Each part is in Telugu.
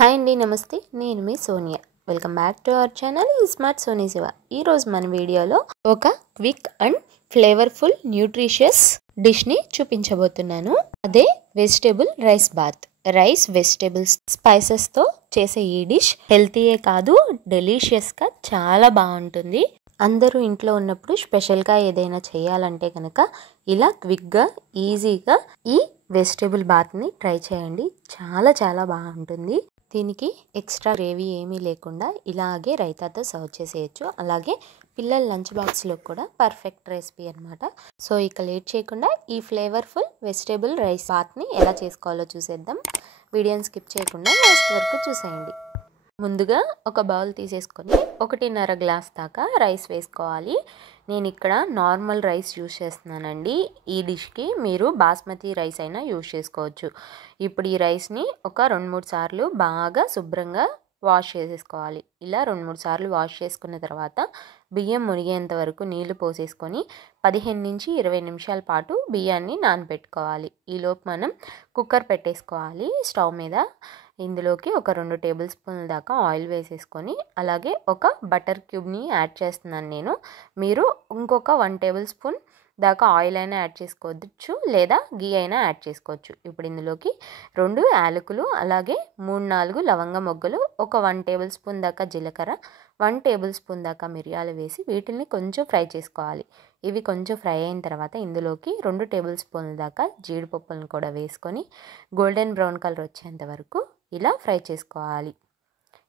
హాయ్ అండి, నమస్తే. నేను మీ Sonia. Welcome back to our channel smart Soni Shiva. ఈరోజు మన వీడియోలో ఒక క్విక్ అండ్ ఫ్లేవర్ఫుల్ న్యూట్రిషియస్ డిష్ని చూపించబోతున్నాను. అదే vegetable rice bath. Rice, vegetables, స్పైసెస్తో చేసే ఈ డిష్ హెల్తీయే కాదు, డెలీషియస్గా చాలా బాగుంటుంది. అందరూ ఇంట్లో ఉన్నప్పుడు స్పెషల్గా ఏదైనా చేయాలంటే కనుక ఇలా క్విక్గా, ఈజీగా ఈ వెజిటేబుల్ బాత్ని ట్రై చేయండి. చాలా చాలా బాగుంటుంది. దీనికి ఎక్స్ట్రా గ్రేవీ ఏమీ లేకుండా ఇలాగే రైతాతో సర్వ్ చేసేయచ్చు. అలాగే పిల్లల లంచ్ బాక్స్లో కూడా పర్ఫెక్ట్ రెసిపీ అనమాట. సో ఇక లేట్ చేయకుండా ఈ ఫ్లేవర్ఫుల్ వెజిటేబుల్ రైస్ బాత్ని ఎలా చేసుకోవాలో చూసేద్దాం. వీడియోని స్కిప్ చేయకుండా లాస్ట్ వరకు చూసేయండి. ముందుగా ఒక బౌల్ తీసేసుకొని 1.5 గ్లాస్ దాకా రైస్ వేసుకోవాలి. నేను ఇక్కడ నార్మల్ రైస్ యూజ్ చేస్తున్నానండి. ఈ డిష్కి మీరు బాస్మతి రైస్ అయినా యూజ్ చేసుకోవచ్చు. ఇప్పుడు ఈ రైస్ని ఒక 2-3 సార్లు బాగా శుభ్రంగా వాష్ చేసేసుకోవాలి. ఇలా 2-3 సార్లు వాష్ చేసుకున్న తర్వాత బియ్యం మునిగేంత వరకు నీళ్లు పోసేసుకొని 15 నుంచి 20 నిమిషాల పాటు బియ్యాన్ని నానబెట్టుకోవాలి. ఈలోపు మనం కుక్కర్ పెట్టేసుకోవాలి స్టవ్ మీద. ఇందులోకి ఒక 2 టేబుల్ స్పూన్ల దాకా ఆయిల్ వేసేసుకొని, అలాగే ఒక బటర్ క్యూబ్ని యాడ్ చేస్తున్నాను నేను. మీరు ఇంకొక 1 టేబుల్ స్పూన్ దాకా ఆయిల్ అయినా యాడ్ చేసుకోవచ్చు, లేదా గీ అయినా యాడ్ చేసుకోవచ్చు. ఇప్పుడు ఇందులోకి 2 యాలకులు, అలాగే 3-4 లవంగ మొగ్గలు, ఒక 1 టేబుల్ స్పూన్ దాకా జీలకర్ర, 1 టేబుల్ స్పూన్ దాకా మిరియాలు వేసి వీటిని కొంచెం ఫ్రై చేసుకోవాలి. ఇవి కొంచెం ఫ్రై అయిన తర్వాత ఇందులోకి 2 టేబుల్ స్పూన్ల దాకా జీడిపప్పులను కూడా వేసుకొని గోల్డెన్ బ్రౌన్ కలర్ వచ్చేంత వరకు ఇలా ఫ్రై చేసుకోవాలి.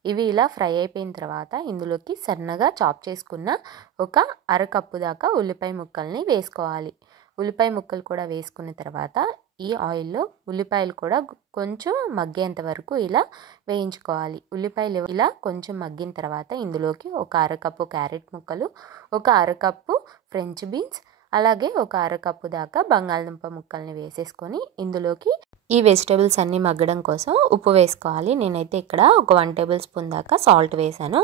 ఇవి ఇలా ఫ్రై అయిపోయిన తర్వాత ఇందులోకి సన్నగా చాప్ చేసుకున్న ఒక అరకప్పు దాకా ఉల్లిపాయ ముక్కల్ని వేసుకోవాలి. ఉల్లిపాయ ముక్కలు కూడా వేసుకున్న తర్వాత ఈ ఆయిల్లో ఉల్లిపాయలు కూడా కొంచెం మగ్గేంత వరకు ఇలా వేయించుకోవాలి. ఉల్లిపాయలు ఇలా కొంచెం మగ్గిన తర్వాత ఇందులోకి ఒక అరకప్పు క్యారెట్ ముక్కలు, ఒక అరకప్పు ఫ్రెంచ్ బీన్స్, అలాగే ఒక అరకప్పు దాకా బంగాళదుంప ముక్కల్ని వేసేసుకొని ఇందులోకి ఈ వెజిటేబుల్స్ అన్నీ మగ్గడం కోసం ఉప్పు వేసుకోవాలి. నేనైతే ఇక్కడ ఒక 1 టేబుల్ స్పూన్ దాకా సాల్ట్ వేసాను.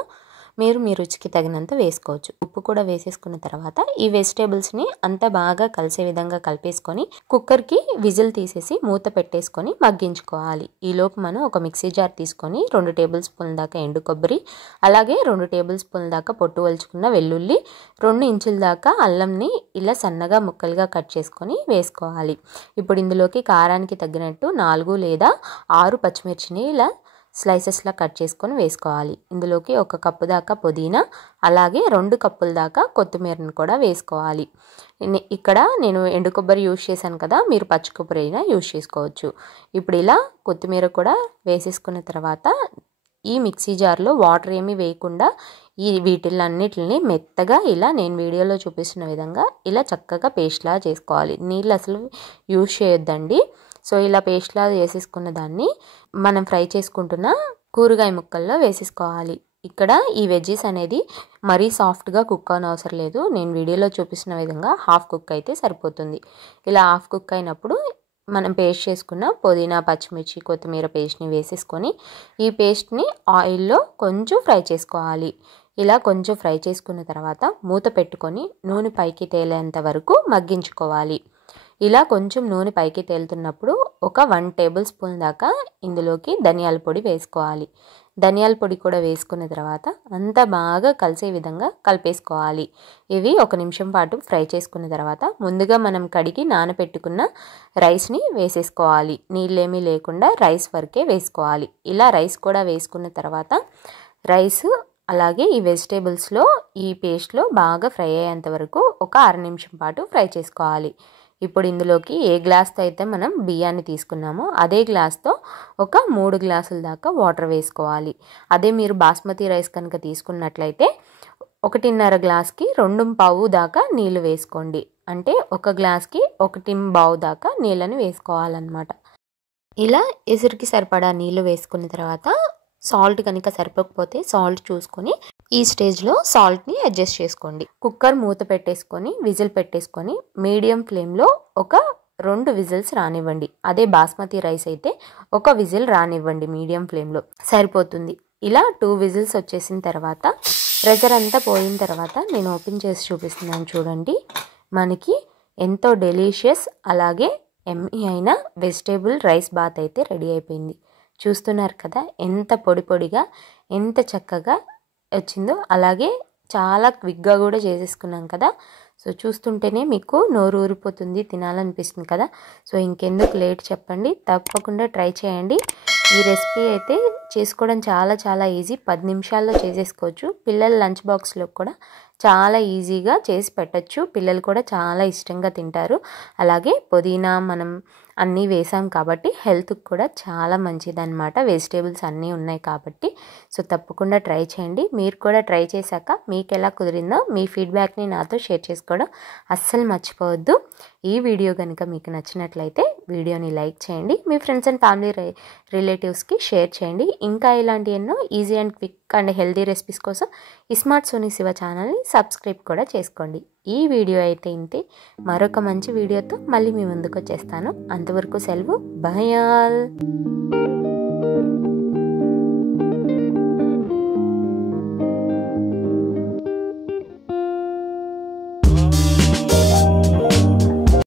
మీరు మీ రుచికి తగినంత వేసుకోవచ్చు. ఉప్పు కూడా వేసేసుకున్న తర్వాత ఈ వెజిటేబుల్స్ని అంతా బాగా కలిసే విధంగా కలిపేసుకొని కుక్కర్కి విజిల్ తీసేసి మూత పెట్టేసుకొని మగ్గించుకోవాలి. ఈలోపు మనం ఒక మిక్సీ జార్ తీసుకొని 2 టేబుల్ స్పూన్ల దాకా ఎండు కొబ్బరి, అలాగే 2 టేబుల్ స్పూన్ల దాకా పొట్టు వలుచుకున్న వెల్లుల్లి, 2 ఇంచుల దాకా అల్లంని ఇలా సన్నగా ముక్కలుగా కట్ చేసుకొని వేసుకోవాలి. ఇప్పుడు ఇందులోకి కారానికి తగ్గినట్టు 4 లేదా 6 పచ్చిమిర్చిని ఇలా స్లైసెస్లా కట్ చేసుకొని వేసుకోవాలి. ఇందులోకి 1 కప్పు దాకా పుదీనా, అలాగే 2 కప్పుల దాకా కొత్తిమీరను కూడా వేసుకోవాలి. ఇక్కడ నేను ఎండు కొబ్బరి యూజ్ చేశాను కదా, మీరు పచ్చి కొబ్బరి అయినా యూజ్ చేసుకోవచ్చు. ఇప్పుడు ఇలా కొత్తిమీర కూడా వేసేసుకున్న తర్వాత ఈ మిక్సీ జార్లో వాటర్ ఏమీ వేయకుండా ఈ వీటిలన్నిటిని మెత్తగా ఇలా నేను వీడియోలో చూపిస్తున్న విధంగా ఇలా చక్కగా పేస్ట్లా చేసుకోవాలి. నీళ్ళు అసలు యూజ్ చేయొద్దండి. సో ఇలా పేస్ట్లా వేసేసుకున్న దాన్ని మనం ఫ్రై చేసుకుంటున్న కూరగాయ ముక్కల్లో వేసేసుకోవాలి. ఇక్కడ ఈ వెజ్జీస్ అనేది మరీ సాఫ్ట్గా కుక్ అవ్వని అవసరం లేదు. నేను వీడియోలో చూపిస్తున్న విధంగా హాఫ్ కుక్ అయితే సరిపోతుంది. ఇలా హాఫ్ కుక్ అయినప్పుడు మనం పేస్ట్ చేసుకున్న పుదీనా, పచ్చిమిర్చి, కొత్తిమీర పేస్ట్ని వేసేసుకొని ఈ పేస్ట్ని ఆయిల్లో కొంచెం ఫ్రై చేసుకోవాలి. ఇలా కొంచెం ఫ్రై చేసుకున్న తర్వాత మూత పెట్టుకొని నూనె పైకి తేలేంత వరకు మగ్గించుకోవాలి. ఇలా కొంచెం నూనె పైకి తేలుతున్నప్పుడు ఒక 1 టేబుల్ స్పూన్ దాకా ఇందులోకి ధనియాల పొడి వేసుకోవాలి. ధనియాల పొడి కూడా వేసుకున్న తర్వాత అంతా బాగా కలిసే విధంగా కలిపేసుకోవాలి. ఇవి 1 నిమిషం పాటు ఫ్రై చేసుకున్న తర్వాత ముందుగా మనం కడిగి నానబెట్టుకున్న రైస్ని వేసేసుకోవాలి. నీళ్ళేమీ లేకుండా రైస్ వరకే వేసుకోవాలి. ఇలా రైస్ కూడా వేసుకున్న తర్వాత రైస్ అలాగే ఈ వెజిటేబుల్స్లో ఈ పేస్ట్లో బాగా ఫ్రై అయ్యేంత వరకు ఒక 1/2 నిమిషం పాటు ఫ్రై చేసుకోవాలి. ఇప్పుడు ఇందులోకి ఏ గ్లాస్తో అయితే మనం బియ్యాన్ని తీసుకున్నామో అదే గ్లాస్తో ఒక 3 గ్లాసుల దాకా వాటర్ వేసుకోవాలి. అదే మీరు బాస్మతి రైస్ కనుక తీసుకున్నట్లయితే 1.5 గ్లాస్కి 2.25 దాకా నీళ్ళు వేసుకోండి. అంటే 1 గ్లాస్కి 1.25 దాకా నీళ్ళని వేసుకోవాలన్నమాట. ఇలా ఎసురుకి సరిపడా నీళ్ళు వేసుకున్న తర్వాత సాల్ట్ కనుక సరిపోకపోతే సాల్ట్ చూసుకొని ఈ స్టేజ్లో సాల్ట్ని అడ్జస్ట్ చేసుకోండి. కుక్కర్ మూత పెట్టేసుకొని విజిల్ పెట్టేసుకొని మీడియం ఫ్లేమ్లో ఒక 2 విజిల్స్ రానివ్వండి. అదే బాస్మతి రైస్ అయితే 1 విజిల్ రానివ్వండి మీడియం ఫ్లేమ్లో సరిపోతుంది. ఇలా 2 విజిల్స్ వచ్చేసిన తర్వాత ప్రెషర్ అంతా పోయిన తర్వాత నేను ఓపెన్ చేసి చూపిస్తున్నాను చూడండి. మనకి ఎంతో డెలీషియస్ అలాగే ఎమ్మీ అయిన వెజిటేబుల్ రైస్ బాత్ అయితే రెడీ అయిపోయింది. చూస్తున్నారు కదా ఎంత పొడి పొడిగా ఎంత చక్కగా వచ్చిందో. అలాగే చాలా క్విక్గా కూడా చేసేసుకున్నాం కదా. సో చూస్తుంటేనే మీకు నోరు ఊరిపోతుంది, తినాలనిపిస్తుంది కదా. సో ఇంకెందుకు లేట్ చెప్పండి, తప్పకుండా ట్రై చేయండి. ఈ రెసిపీ అయితే చేసుకోవడం చాలా చాలా ఈజీ, 10 నిమిషాల్లో చేసేసుకోవచ్చు. పిల్లల లంచ్ బాక్స్లో కూడా చాలా ఈజీగా చేసి పెట్టచ్చు, పిల్లలు కూడా చాలా ఇష్టంగా తింటారు. అలాగే పుదీనా మనం అన్నీ వేసాం కాబట్టి హెల్త్కి కూడా చాలా మంచిదన్నమాట, వెజిటేబుల్స్ అన్నీ ఉన్నాయి కాబట్టి. సో తప్పకుండా ట్రై చేయండి. మీరు కూడా ట్రై చేశాక మీకు ఎలా కుదిరిందో మీ ఫీడ్బ్యాక్ని నాతో షేర్ చేసుకోవడం అస్సలు మర్చిపోవద్దు. ఈ వీడియో కనుక మీకు నచ్చినట్లయితే వీడియోని లైక్ చేయండి, మీ ఫ్రెండ్స్ అండ్ ఫ్యామిలీ రిలేటివ్స్కి షేర్ చేయండి. ఇంకా ఇలాంటి ఎన్నో easy and quick and healthy recipes కోసం స్మార్ట్ సోనీ శివ ఛానల్ని సబ్స్క్రైబ్ కూడా చేసుకోండి. ఈ వీడియో అయితే ఇంతే, మరొక మంచి వీడియోతో మళ్ళీ మీ ముందుకు వచ్చేస్తాను. అంతవరకు సెలవు, బాయ్ ఆల్.